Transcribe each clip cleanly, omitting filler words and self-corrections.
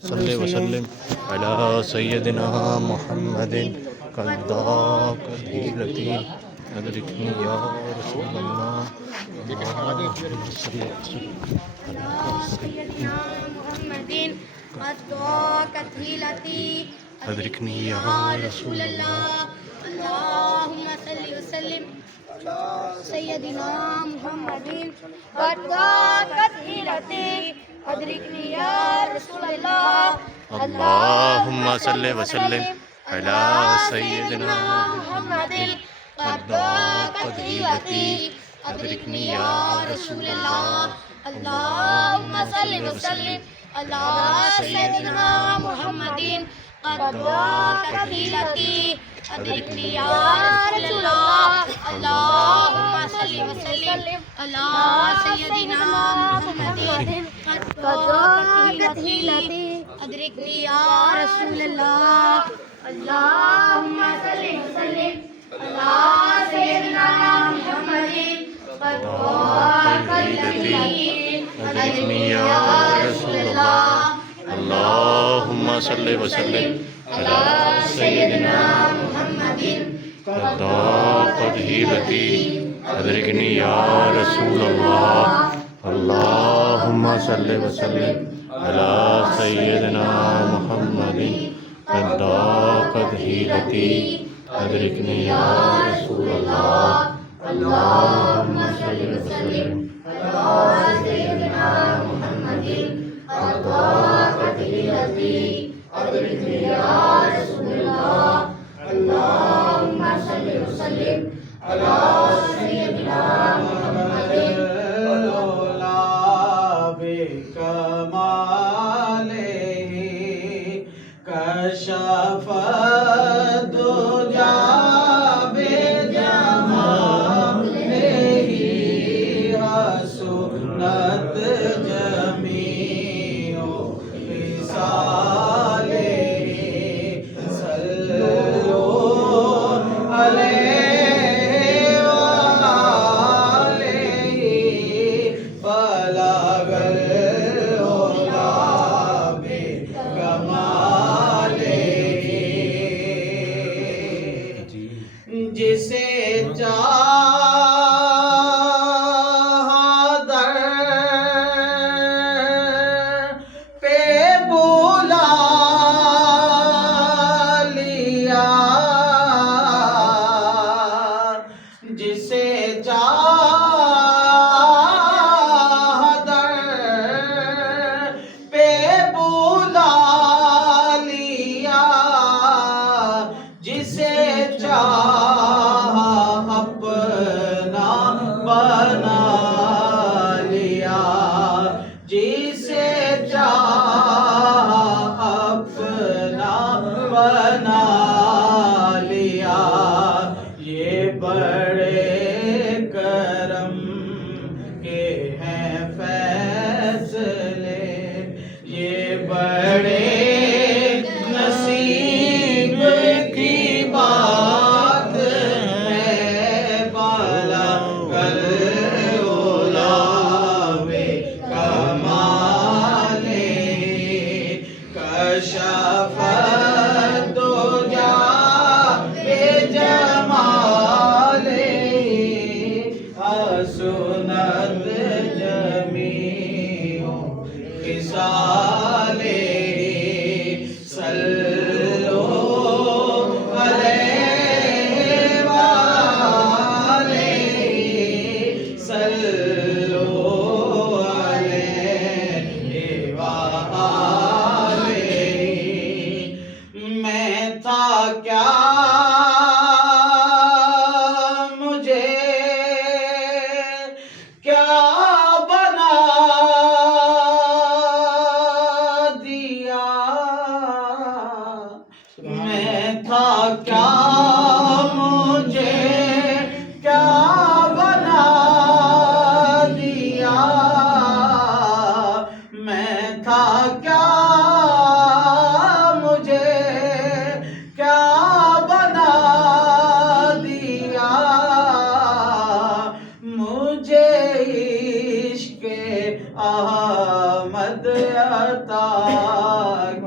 صلی وسلم علی سیدنا محمد قد ضاقت حیلتی ادرکنی یا رسول اللہ اللہم صلی وسلم سيدنا محمد قد ضاقت حيلتي ادرکنی أدركني یا يا رسول رسول اللہ الله اللهم صل وسلم على سيدنا محمد قد ضاقت حيلتي أدركني يا رسول الله اللہم صلی وسلم علی سیدنا محمد قد ضاقت حيلتي أدركني يا رسول الله اللهم صل وسلم على سيدنا محمد قد ضاقت حيلتي أدركني يا رسول الله اللهم صل وسلم على سيدنا محمد قد ضاقت حيلتي أدركني يا رسول الله اللهم صل وسلم على سيدنا محمد قد ضاقت حيلتي أدركني يا رسول الله اللہم صلی وسلم علی سیدنا محمد قد ضاقت حیلتی ادرکنی یا رسول اللہ اللہم صلی وسلم علی سیدنا محمد قد ضاقت حیلتی ادرکنی یا رسول اللہ اللہم صلی وسلم علی سیدنا محمد قد ضاقت حیلتی ادرکنی یا رسول اللہ اللہم صلی وسلم علی سیدنا محمد کشف الدجى بجماله حسنت جميع خصاله صلوا عليه وآله بلغ العلا جسے چاہا در پہ بلا لیا جسے چاہا در پہ بلا لیا جسے چاہا اپنا بنا لیا جسے چاہا اپنا بنا لیا یہ بڑے کرم کے ہیں فیصلے یہ بڑے نصیب کی بات ہے بلغ العلا بکمالہ کشف الدجى بجمالہ حسنت جميع خصالہ صلوا عليه وآله صلوا عليه وآله میں تھا کیا مجھے کیا بنا دیا میں تھا کیا مجھے کیا بنا دیا میں تھا کیا مجھے کیا بنا دیا مجھے عشق احمد عطا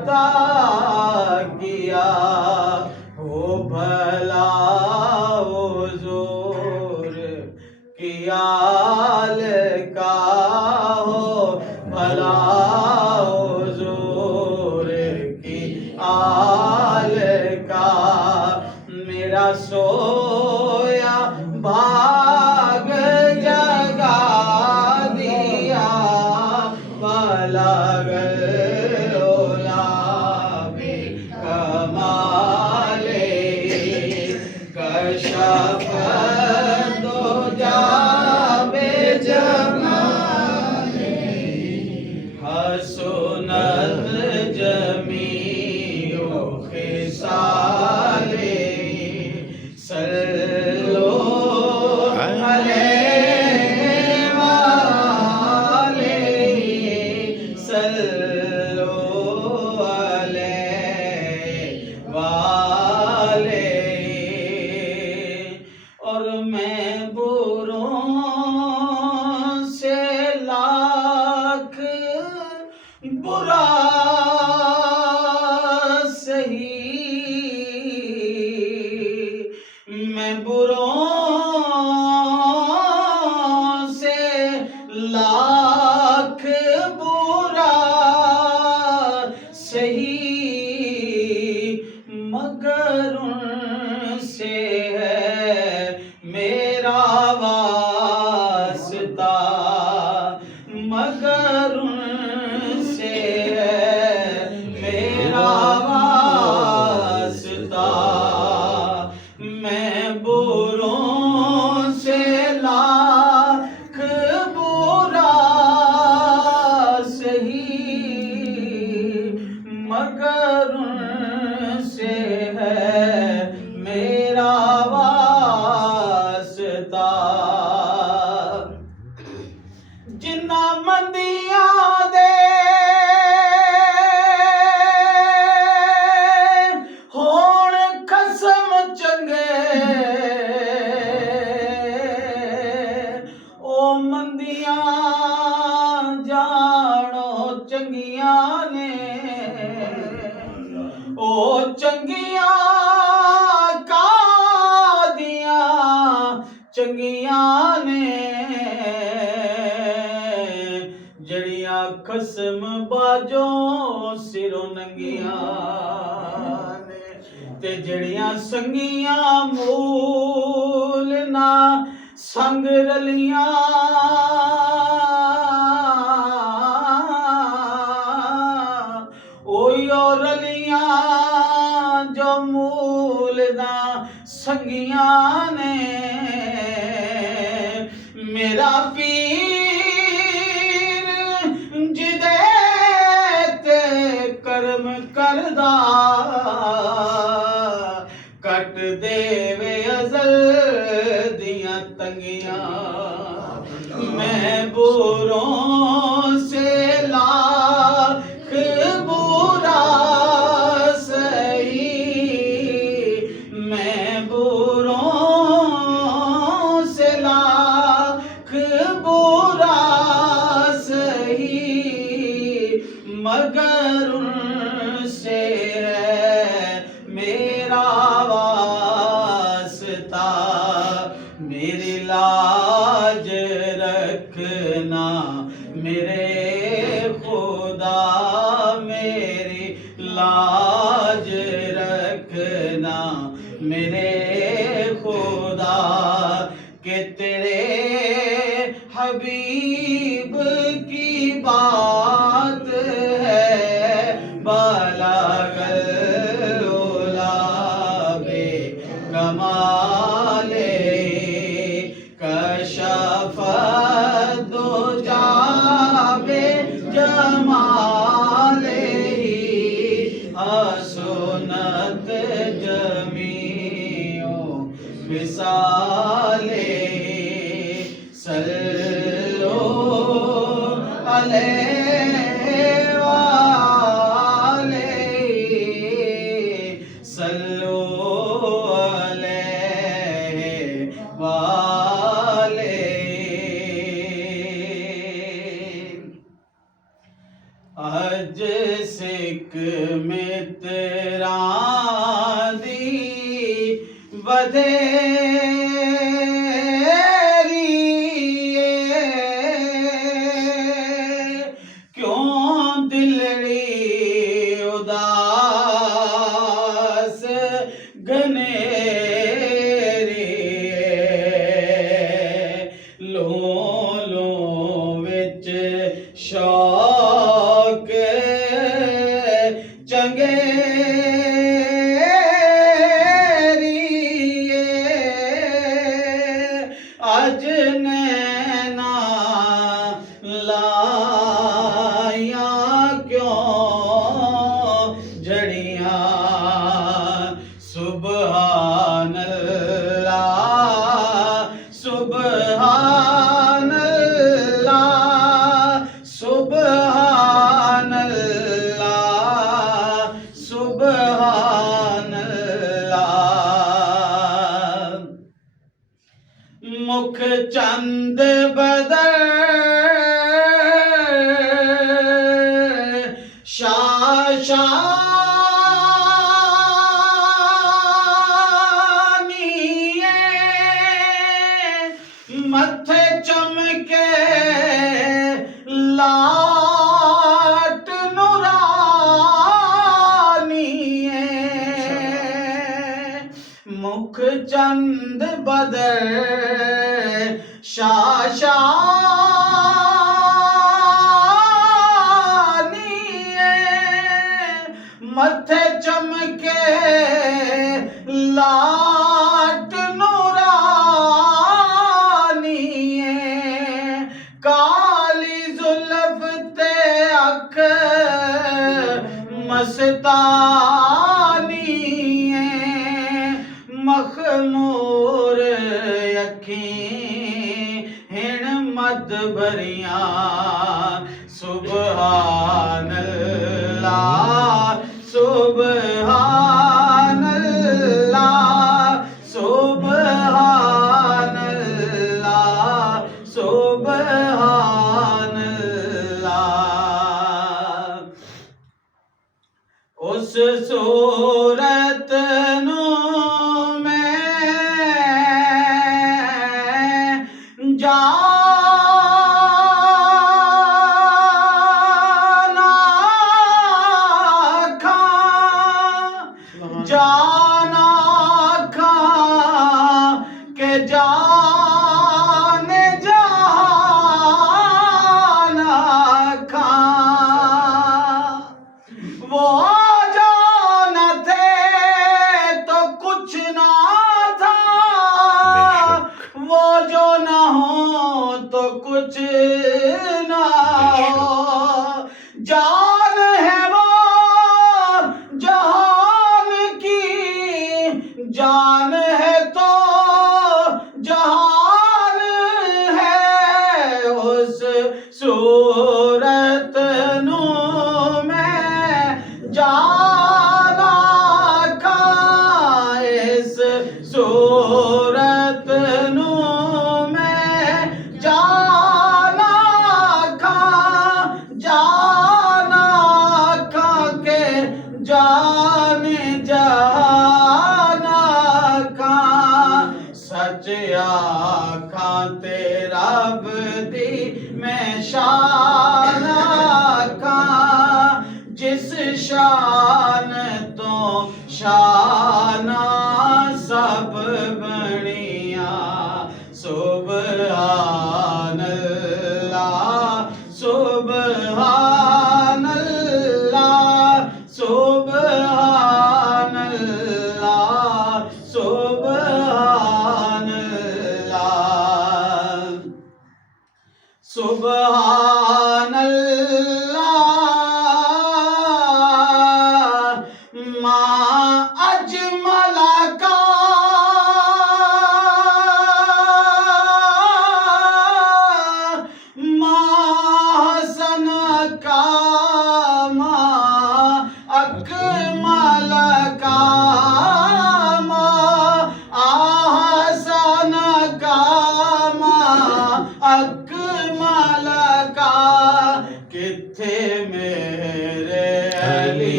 عطا کیا ہو بھلا حضور کی آل کا ہو بھلا حضور کی آل کا میرا سویا بھاگ جگا دیا بلغ العلا بکمالہ کشف الدجی بجمالہ حسنت جمیع خصالہ صلو علیہ وآلہ صلو علیہ وآلہ اور میں بروں سے لاکھ برا سہی میں بروں سے لاکھ برا سہی مگر ان سے ہے میرا واسطہ مگر ان سے ہے میرا واسطہ میں بروں سے لاکھ برا سہی مگر ان سے ہے میرا واسطہ جنہ مندیاں دے ہون قسم چنگے او مندیاں جانو چنگیاں نے او چنگیاں کادیاں چنگیاں نے جڑیاں قسم باجوں سروں ننگیاں نے تے جڑیاں سنگیاں مول نہ سنگ رلیاں اویو رلیاں جو مول نہ سنگیاں نے میرا پیر جدے تے کرم کردہ کٹ دے وے ازل دیاں تنگیاں میں بروں سے لاکھ برا سہی میں بروں سے لاکھ برا سہی مگر ان سے ہے میرا واسطہ میری لاج رکھنا میرے خدا میری لاج رکھنا میرے خدا کہ تیرے حبیب کی بات ہے بلغ العلا بکمالہ کشف الدجی بجمالہ حسنت جمیع خصالہ صلو علیہ وآلہ صلو علیہ وآلہ حج سے ایک متراں دی ودھیری کیوں دلڑی اداس گنیری لوں لوں وچ شوق چنگیری اج نینا لائیاں کیوں جڑیاں سبحان اللہ سبحان اللہ سبحان اللہ سبحان اللہ مکھ چند بدر متھے چمکے لاٹ نورانی مکھ چند بدر شاشانی متھے چمکے لاٹ نورانی کالی زلف تے اکھ مستانی مخمور اکھیں ہن مد بھریاں سبحان اللہ سبحان اللہ سبحان اللہ سبحان اللہ اس صورت نو میں جانا کھا کہ جان جہانا کھا وہ جانا تھے تو کچھ نہ تھا وہ جو نہ ہو تو کچھ نہ ہو جان ہے وہ جہان کی جان ہے تو جہان ہے اس صورت نو میں جانا کھا اس صورت نو میں جانا کھا جانا کھا کے جان جہانا کھا سچ آکھاں تے رب دی میں شان آکھاں جس شان تو شان سب بنیاں سبحان اللہ سبحان اللہ سبحان اللہ سبحان اللہ سبحان اللہ ما اجمل کا ما حسن کا ما اکمل کا ما احسن کا ما اکمل کا کتھے میرے علی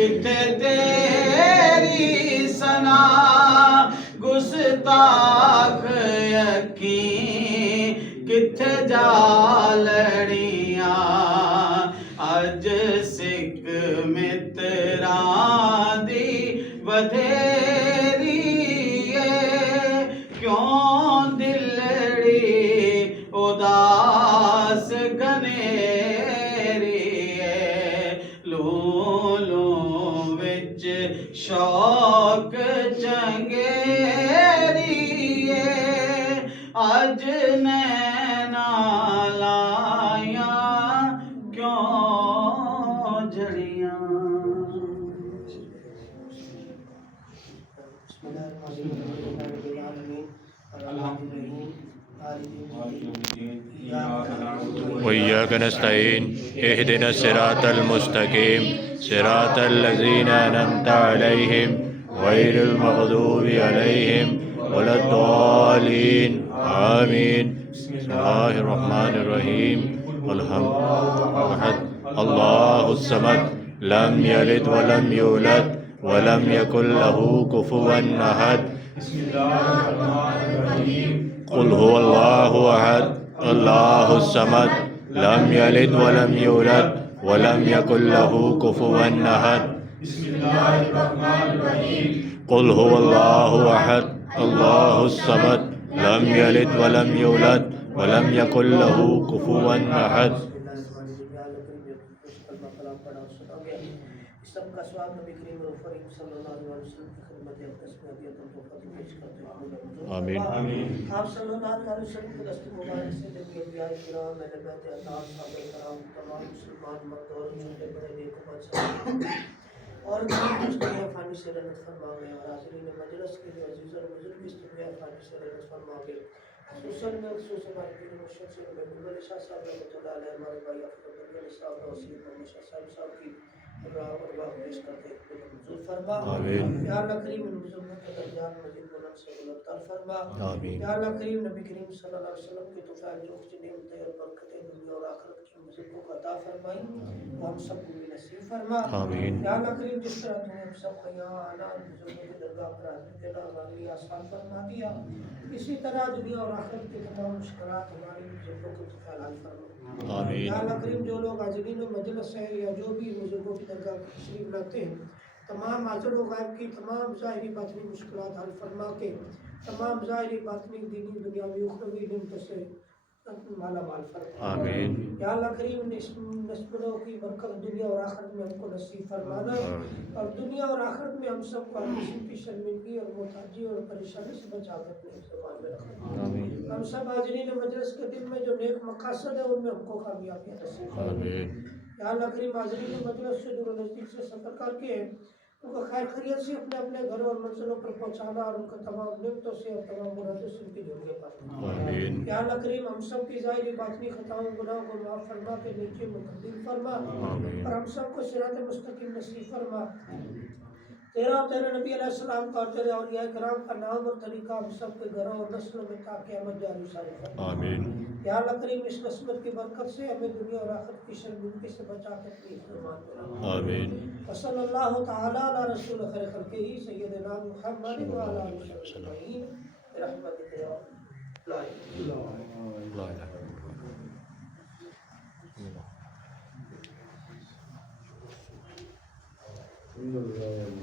کتھے تیری سنا گستاخ یقین کتھے جا لڑیاں اج سکھ متراں دی ودھیری کیوں دلڑی اداس گنیری لوں لوں وچ شوق چنگیری اج نینا لائیاں کیوں جھڑیاں وإياك نستعين اهدنا الصراط المستقيم صراط الذين أنعمت عليهم غير المغضوب عليهم ولا الضالين آمين بسم الله الرحمن الرحيم الحمد لله الله الصمد لم يلد ولم يولد ولم يكن له كفوا أحد بسم الله الرحمن الرحيم قل هو الله أحد الله الصمد لم يلد ولم يولد ولم يكن له كفوا أحد بسم الله الرحمن الرحيم قل هو الله أحد الله الصمد لم يلد ولم يولد ولم يكن له كفوا أحد سب کا سوال نبی کریم کریم صلی اللہ علیہ وسلم کی خدمت اقدس میں ابھی تم کو پیش کرتے ہیں آمین آپ صلی اللہ علیہ وسلم کے دست مبارک سے جب یہ انبیاء کرام اہل بیت اطہار صحابہ کرام تمام مسلمان مرد اور چھوٹے بڑے نیک و بد اور اس دنیا فانی سے رحمت فرما گئے اور حاضرین مجلس کے لیے عزیز اور بزرگ اس دنیا فانی سے رحمت فرما گئے خصوصاً میں خصوصاً ہمارے پیر مرشد سے محبوب علی شاہ صاحب رحمۃ اللہ علیہ ہمارے بھائی افضل علی صاحب وسیم محمد شاہ صاحب کی ارواح پیش کرتے ہیں منظور فرما آمین یا اللہ کریم ان بزرگوں کے درجات مزید بلند سے بلند تر فرما آمین یا اللہ کریم نبی کریم صلی اللہ علیہ وسلم کی توفیق جو کچھ نعمتیں اور برکتیں دنیا اور آخرت کی بزرگوں کو عطا فرمائی وہ ہم سب کو بھی نصیب فرما آمین یا اللہ کریم جس طرح تم نے ہم سب کو یہاں آنا بزرگوں کی درگاہ پر حاضر دینا ہمارے آسان فرما دیا اسی طرح دنیا اور آخرت کی تمام مشکلات ہماری بزرگوں کو حلال فرما آمین یا اللہ کریم جو لوگ حاضرین و مجلس ہے یا جو بھی بزرگوں کی درگاہ کی تشریف لاتے ہیں تمام حاضر و غائب کی تمام ظاہری باطنی مشکلات حل فرما کے تمام ظاہری باطنی دینی دنیاوی اخروی نعمتوں سے مالا مال فرما آمین یا اللہ کریم نسبتوں کی برکت دنیا اور آخرت میں ہم کو نصیب فرمانا اور دنیا اور آخرت میں ہم سب کو کسی کی شرمندگی اور محتاجی اور پریشانی سے بچا کر اپنے زبان میں رکھنا آمین ہم سب حاضرین مجلس کے دل میں جو نیک مقاصد ہے ان میں ہم کو کامیابی نصیب فرما آمین یا اللہ کریم حاضرین مجلس سے دور و نزدیک سے سفر کر کے ان کو خیر خیریت سے اپنے اپنے گھروں اور منزلوں پر پہنچانا اور ان کو تمام نعمتوں سے اور تمام مرادوں سے ان کی جھولیاں پانا آمین یا اللہ کریم ہم سب کی ظاہری باطنی خطاؤں گناہوں کو معاف فرما کے نیکی میں تبدیل فرما آمین اور ہم سب کو صراط مستقیم نصیب فرما تیرا اور تیرے نبی علیہ السلام کا اور تیرے اولیاء کرام کا نام اور طریقہ ہم سب کے گھروں اور نسلوں میں تا قیامت جاری ساری فرما آمین یا اللہ کریم اس نسبت کی برکت سے ہمیں دنیا اور آخرت کی شرمندگی سے بچا کر اپنی فرمان بنا آمین وصلی اللہ تعالی علی رسول خیر خلقہ سیدنا محمد وعلی آلہ وصحبہ اجمعین برحمتک یا لا الہ الا اللہ لا الہ الا اللہ